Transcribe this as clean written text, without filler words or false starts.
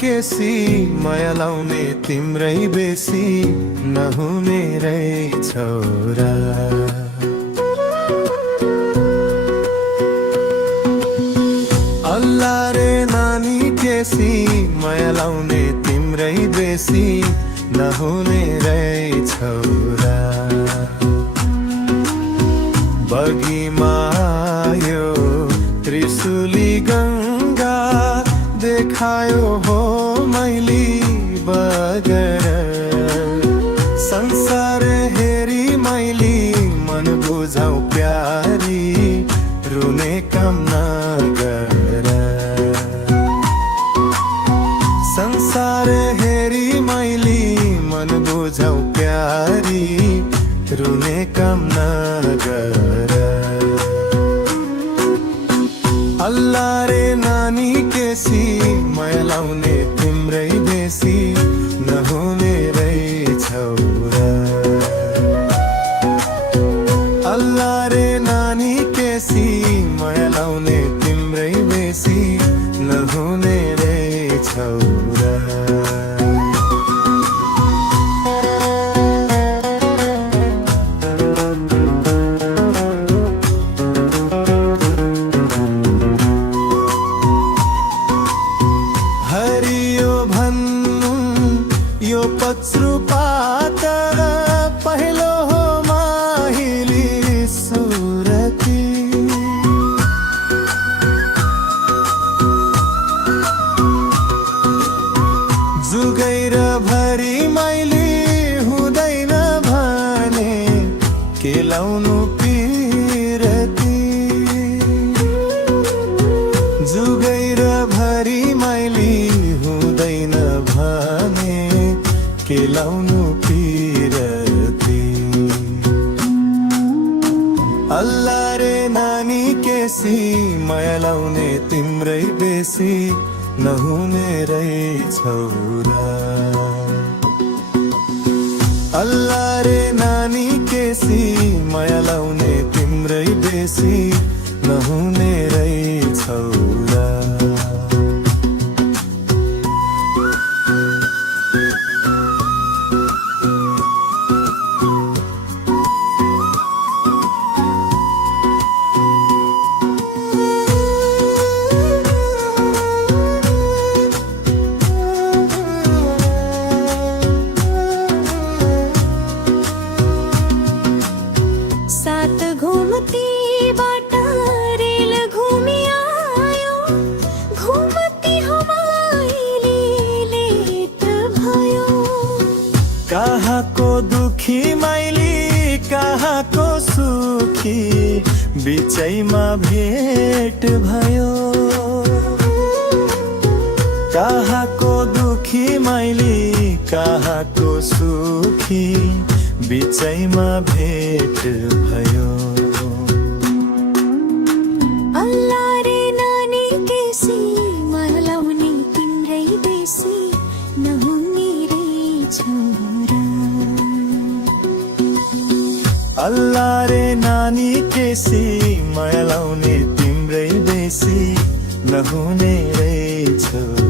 केसी माया लाउने तिम्रै बेसी नहुने रै छोरा। अल्लाह रे नानी केसी माया लाउने तिम्रै बेसी नहुने रै छोरा। बगीमा यो त्रिशुली गंगा देखायो हो मैली बगर। संसार हेरी मैली मन बुझाउ प्यारी रुने काम नगर। संसार हेरी मैली मन बुझाउ प्यारी रुने काम नगर। अल्लाह रे नानी केसी माया लाउने तिम्रै बेसी नहुने रै छोरा। अल्लाह रे नानी केसी माया लाउने तिम्रै बेसी नहुने रै छोरा। हरियो भन्नु यो पच्रु पात पहिलो हो माहिली सुरती। जुगैर भरी मैली हुँदैन भने के लाउनु पिरती। जुगैर भरी मैली हुँदैन भने के लाउनु पिरती। अल्लाह रे नानी केसी माया लाउने तिम्रै बेसी नहुने रै छोरा। अल्लाह रे नानी केसी माया लाउने तिम्रै बेसी नहुने रै छोरा। सात घुमती बाटा रेल घूमी आयो। घुमती हमाइली लेत भयो। कहाँको दुखी मैली कहाँको सुखी बिचैमा भेट भयो। कहाँको दुखी मैली कहाँको सुखी बिचैमा भेट भयो। अल्लाह रे नानी केसी माया लाउने तिम्रै बेसी नहुने रै छोरा। अल्लाह रे नानी केसी माया लाउने तिम्रै बेसी नहुने रै छोरा।